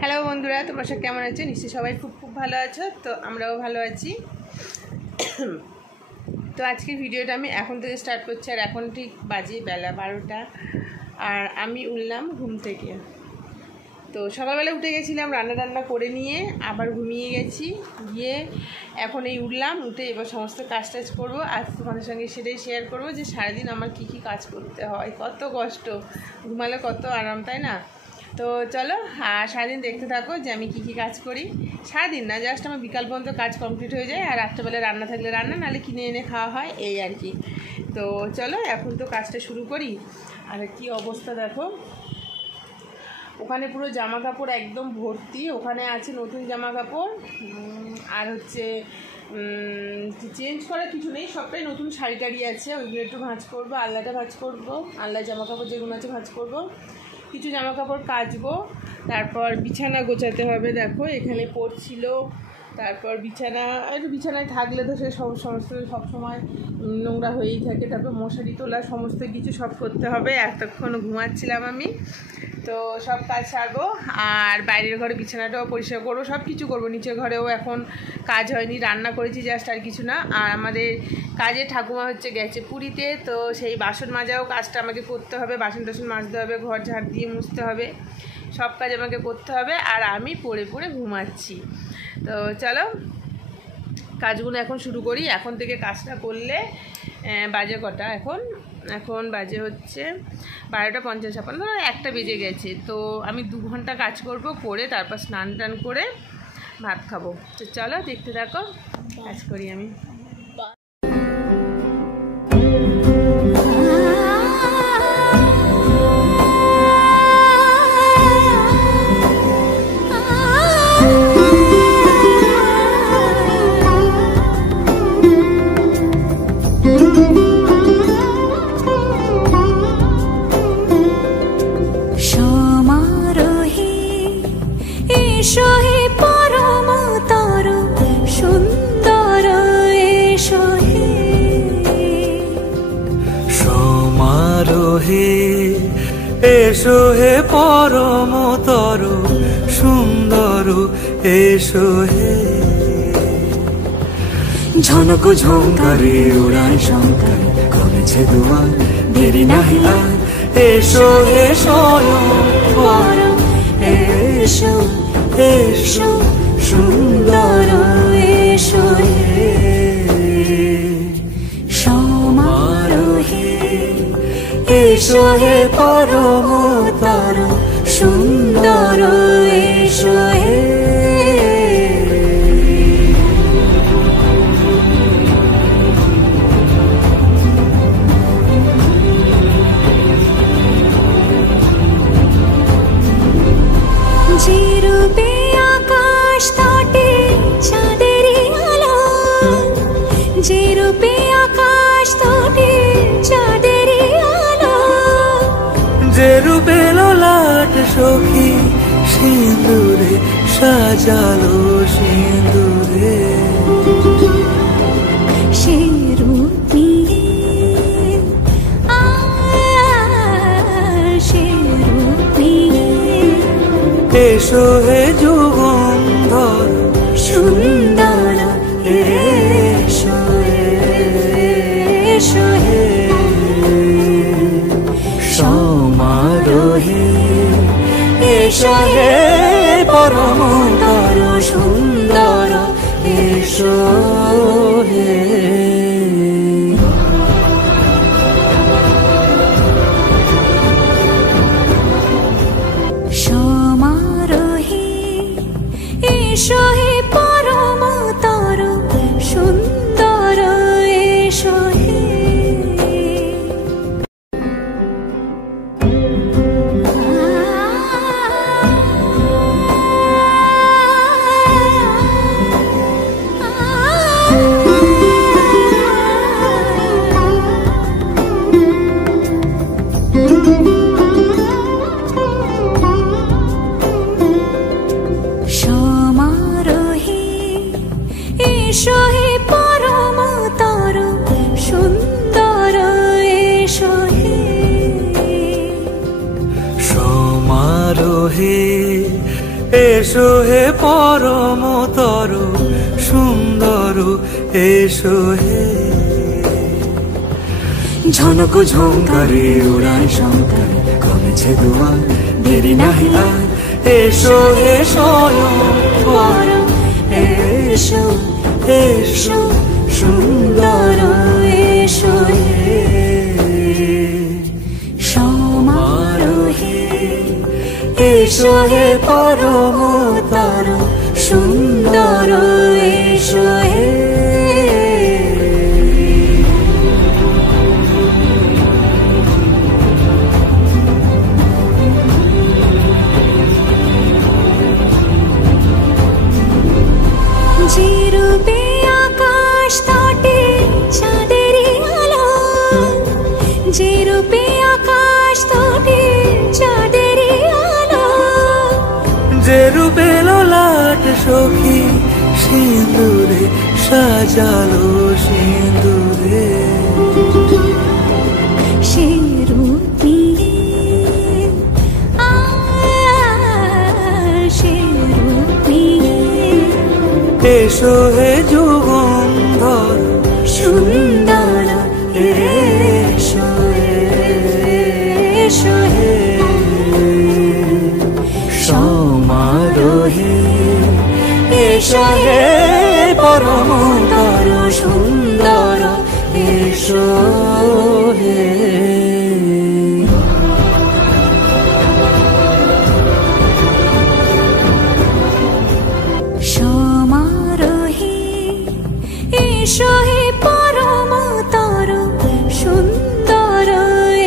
Hello বন্ধুরা, তোমরা সব কেমন আছো? নিশ্চয়ই সবাই খুব খুব ভালো আছো। তো আমরাও ভালো আছি। তো আজকের ভিডিওটা আমি এখন থেকে স্টার্ট করছি, আর এখন ঠিক বাজে বেলা 12টা, আর আমি উঠলাম ঘুম থেকে। তো সকালবেলা উঠে গেছিলাম, রান্না করে নিয়ে আবার ঘুমিয়ে গেছি, গিয়ে এখন এই উঠলাম, উঠে এবার সমস্ত কাজ টাজ করবো। আর তোমাদের সঙ্গে সেটাই শেয়ার করবো যে সারাদিন আমার কী কী কাজ করতে হয়, কত কষ্ট, ঘুমালে কত আরাম, তাই না? তো চলো আর সারাদিন দেখতে থাকো যে আমি কী কী কাজ করি। সারাদিন না, জাস্ট আমার বিকাল পর্যন্ত কাজ কমপ্লিট হয়ে যায়, আর রাত্রেবেলা রান্না থাকলে রান্না, নাহলে কিনে এনে খাওয়া হয়, এই আর কি। তো চলো এখন তো কাজটা শুরু করি। আর কি অবস্থা দেখো, ওখানে পুরো জামা কাপড় একদম ভর্তি, ওখানে আছে নতুন জামা কাপড়, আর হচ্ছে চেঞ্জ করার কিছু নেই, সবটাই নতুন শাড়ি টাড়ি আছে, ওইগুলো একটু ভাঁজ করবো, আল্লাটা ভাঁজ করবো, আল্লাহ জামা কাপড় যেগুলো আছে ভাঁজ করবো, কিছু জামা কাপড় কাচবো, তারপর বিছানা গোছাতে হবে। দেখো এখানে পড়ছিল, তারপর বিছানায় থাকলে তো সে সব সময় নোংরা হয়েই থাকে, তারপর মশারি তোলা, সমস্ত কিছু সব করতে হবে। এতক্ষণ ঘুমাচ্ছিলাম আমি, তো সব কাজ সারবো, আর বাইরের ঘরে বিছানাটাও পরিষ্কার করবো, সব কিছু করবো। নিচের ঘরেও এখন কাজ হয়নি, রান্না করেছি জাস্ট, আর কিছু না। আর আমাদের কাজে ঠাকুমা হচ্ছে গেছে পুরীতে, তো সেই বাসন মাজাও কাজটা আমাকে করতে হবে, বাসন টাসন মাজতে হবে, ঘর ঝাড় দিয়ে মুছতে হবে, সব কাজ আমাকে করতে হবে, আর আমি পড়ে ঘুমাচ্ছি। তো চলো কাজগুলো এখন শুরু করি। এখন থেকে কাজটা করলে বাজে কটা, এখন বাজে হচ্ছে 12:50, 1টা বেজে গেছে। তো আমি 2 ঘন্টা কাজ করব, করে তারপর স্নান টান করে ভাত খাবো। তো চলো দেখতে থাকো, কাজ করি আমি। এসো হে পরমতর সুন্দর, এসো হে ঝনক ঝঙ্কারে উড়ান শঙ্কর, করেছে দুয়ার দেরি নাহি আর, এসো হে স্বয়ং পরম, এসো এসো সুন্দর, এসো হে সমারোহে, এসো হে পরমতর সুন্দর, এসো হে যে রূপে আকাশ তটে চাঁদেরই আলো, যে রূপে আকাশ তটে চাঁদেরই আলো, যে রূপে ললাট সখী সিঁদুরে সাজালো, সিঁদুরে সে রূপ নিয়ে, সে রূপ নিয়ে, এসো হে যুগন্ধর সুন্দর, এসো এসো হে সমারোহে, এসো হে পরমতর সুন্দর, এসো হে সমারোহে, এসো হে পরমতর সুন্দর, এসো হে সমারোহে, এসো হে পরমতর সুন্দর এসো হে ঝনক ঝঙ্কারে উড়ান শঙ্কর কমেছে দুয়ার দেরি নাহি আর এসো হে স্বয়ং পরম এসো এসো সুন্দর এসো হে সমারোহে এসো হে পরমতর সুন্দর এসো হে যে রূপে আকাশ তটে চাঁদেরই আলো, যে রূপে আকাশ তটে চাঁদেরই আলো, যে রূপে ললাট সখী সিঁদুরে সাজালো সিঁদুরে সে রূপ নিয়ে সে রূপ নিয়ে এসো হে যুগন্ধর সুন্দর এসো এসো হে সমারোহে এসো হে পরমতর সুন্দর এসো হে সমারোহে এসো হে পরমতর সুন্দর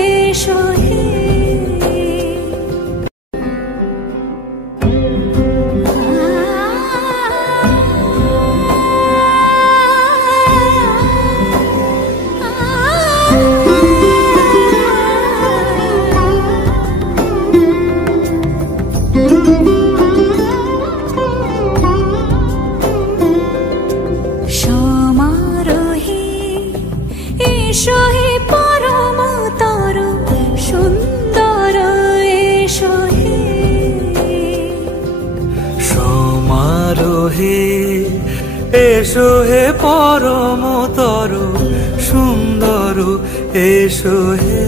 এসো হে সমারোহে এসো হে পরমতর সুন্দর এসো হে সমারোহে এসো হে পরমতর সুন্দর এসো হে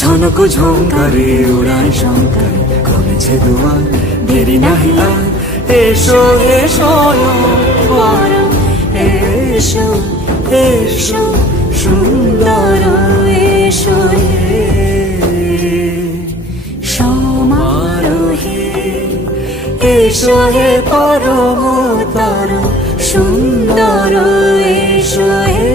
ঝনক ঝঙ্কারে উড়ান শঙ্কর কমেছে দুয়ার দেরি নাহি আর এসো হে স্বয়ং পরম এসো এসো সুন্দর এসো হে সমারোহে এসো হে পরমতর সুন্দর এসো হে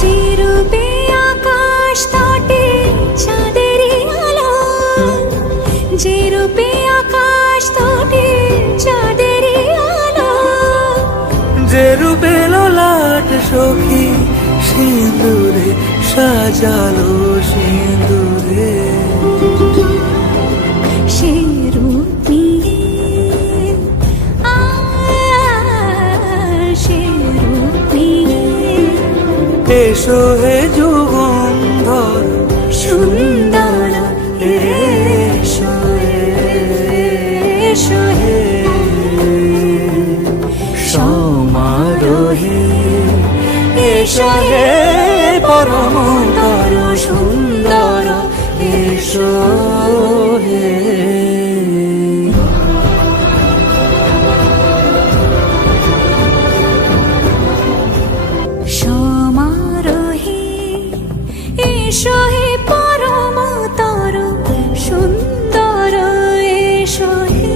যে রূপে আকাশ তটে চাঁদেরই আলো, যে রূপে আকাশ তটে চাঁদেরই আলো, যে রূপে ললাট সখী সিঁদুরে সাজালো সিঁদুরে সে রূপ নিয়ে সে রূপ নিয়ে এসো হে যুগন্ধর সুন্দর এসো এসো হে সমারোহে এসো হে পরমতর সুন্দর এসো হে সমারোহে এসো হে পরমতর সুন্দর এসো হে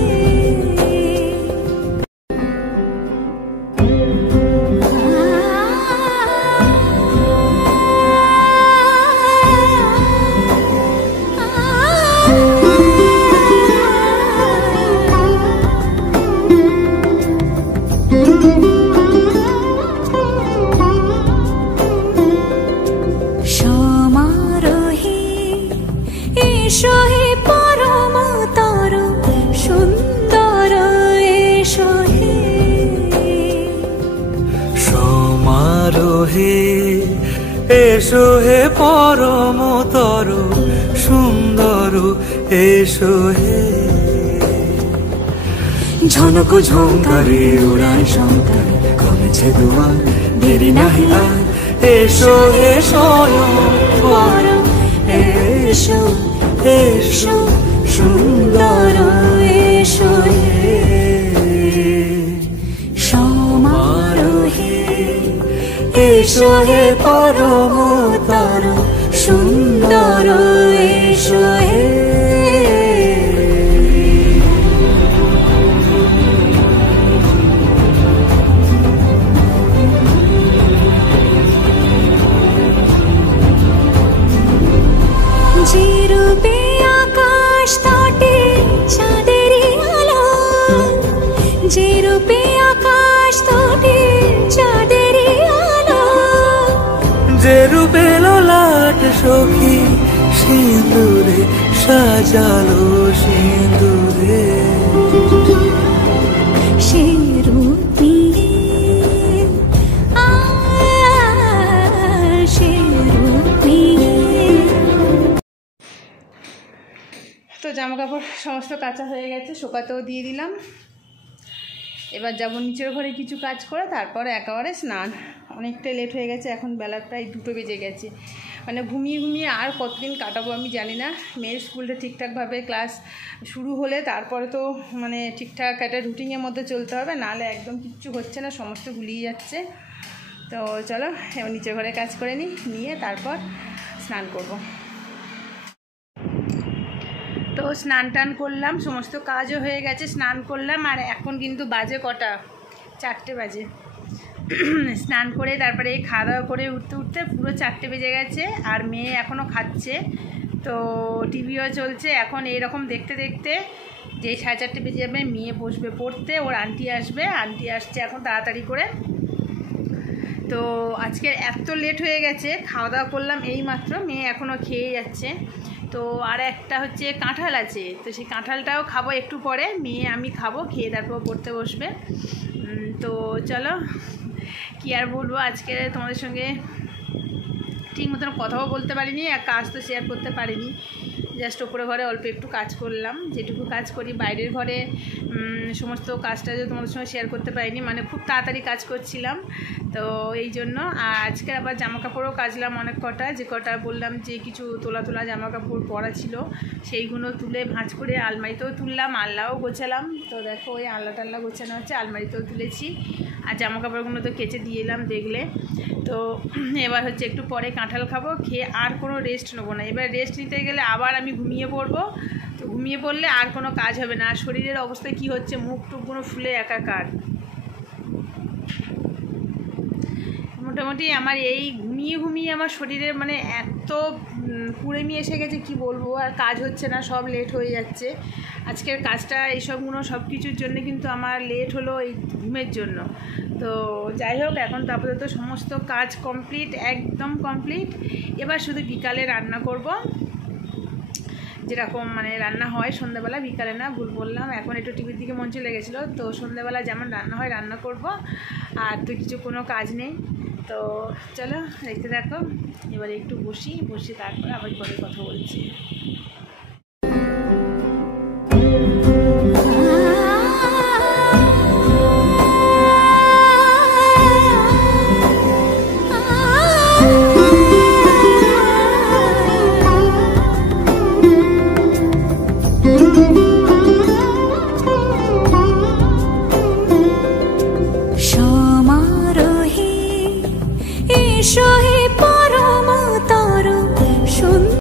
এসো হে পরমতর সুন্দর এসো হে ঝনক ঝঙ্কারে উড়ায় শঙ্কর কমেছে দুয়ার দেরি নাহি আর এসো হে স্বয়ংবর এসো এসো সুন্দর এসো হে সমারোহে এসো হে পরমতর সুন্দর এসো হে যে রূপে আকাশ তটে চাঁদেরই আলো, যে রূপে আকাশ তটে চাঁদেরই আলো, যে রূপে ললাট সখী সিঁদুরে সাজালো সিঁদুরে সে রূপ নিয়ে সে রূপ নিয়ে। তো জামা কাপড় সমস্ত কাঁচা হয়ে গেছে, শোকাতেও দিয়ে দিলাম। এবার যাবো নিচের ঘরে কিছু কাজ করে, তারপরে একেবারে স্নান। অনেকটাই লেট হয়ে গেছে, এখন বেলা প্রায় 2টো বেজে গেছে। মানে ঘুমিয়ে ঘুমিয়ে আর কতদিন কাটাবো আমি জানি না। মেয়ের স্কুলটা ঠিকঠাকভাবে ক্লাস শুরু হলে তারপরে তো মানে ঠিকঠাক একটা রুটিনের মধ্যে চলতে হবে, নাহলে একদম কিচ্ছু হচ্ছে না, সমস্ত গুলিয়ে যাচ্ছে। তো চলো এবার নিচের ঘরে কাজ করে নিয়ে তারপর স্নান করব। তো স্নান টান করলাম, সমস্ত কাজও হয়ে গেছে, স্নান করলাম। আর এখন কিন্তু বাজে কটা, 4টে বাজে। স্নান করে তারপরে খাওয়া দাওয়া করে উঠতে উঠতে পুরো 4টে বেজে গেছে। আর মেয়ে এখনও খাচ্ছে, তো টিভিও চলছে। এখন এইরকম দেখতে দেখতে যেই 4:30 বেজে যাবে, মেয়ে বসবে পড়তে, ওর আন্টি আসবে, আন্টি আসছে এখন তাড়াতাড়ি করে। তো আজকে এত লেট হয়ে গেছে, খাওয়া দাওয়া করলাম এই মাত্র, মেয়ে এখনও খেয়ে যাচ্ছে। তো আর একটা হচ্ছে কাঁঠাল আছে, তো সেই কাঁঠালটাও খাবো একটু পরে, মেয়ে আমি খাবো, খেয়ে তারপর পড়তে বসবে। তো চলো কি আর বলবো, আজকে তোমাদের সঙ্গে ঠিক মতন কথাও বলতে পারিনি, আর কাজ তো শেয়ার করতে পারিনি। জাস্ট ওপরে ঘরে অল্প একটু কাজ করলাম, যেটুকু কাজ করি। বাইরের ঘরে সমস্ত কাজটা যে তোমাদের সঙ্গে শেয়ার করতে পারিনি, মানে খুব তাড়াতাড়ি কাজ করছিলাম, তো এই জন্য। আর আজকে আবার জামা কাপড়ও কাচলাম অনেক কটা, যে কটা বললাম যে কিছু তোলা জামা কাপড় পরা ছিল, সেইগুলো তুলে ভাঁজ করে আলমারিতেও তুললাম, আলনাও গোছালাম। তো দেখো ওই আলনা টাল্লা গোছানো হচ্ছে, আলমারিতেও তুলেছি। আর জামা কাপড়গুলো তো কেচে দিয়ে এলাম দেখলে। তো এবার হচ্ছে একটু পরে কাঁঠাল খাবো, খেয়ে আর কোনো রেস্ট নেবো না। এবার রেস্ট নিতে গেলে আবার আমি ঘুমিয়ে পড়বো, তো ঘুমিয়ে পড়লে আর কোনো কাজ হবে না। আর শরীরের অবস্থা কি হচ্ছে, মুখ টুকগুলো ফুলে একাকার। মোটামুটি আমার এই ঘুমিয়ে আমার শরীরের মানে এত কুড়েমি এসে গেছে কি বলবো। আর কাজ হচ্ছে না, সব লেট হয়ে যাচ্ছে। আজকের কাজটা এইসবগুলো সব কিছুর জন্য কিন্তু আমার লেট হলো, এই ঘুমের জন্য। তো যাই হোক, এখন তো আপাতত সমস্ত কাজ কমপ্লিট, একদম কমপ্লিট। এবার শুধু বিকালে রান্না করব, যেরকম মানে রান্না হয় সন্ধ্যাবেলা, বিকালে না, ভুল বললাম। এখন একটু টিভির দিকে মন চলে গেছিলো, তো সন্ধ্যাবেলা যেমন রান্না হয় রান্না করব। আর তো কিছু কোনো কাজ নেই। তো চলো দেখতে থাকো। এবারে একটু বসি তারপরে আবার পরে কথা বলছি। সমারোহে এসো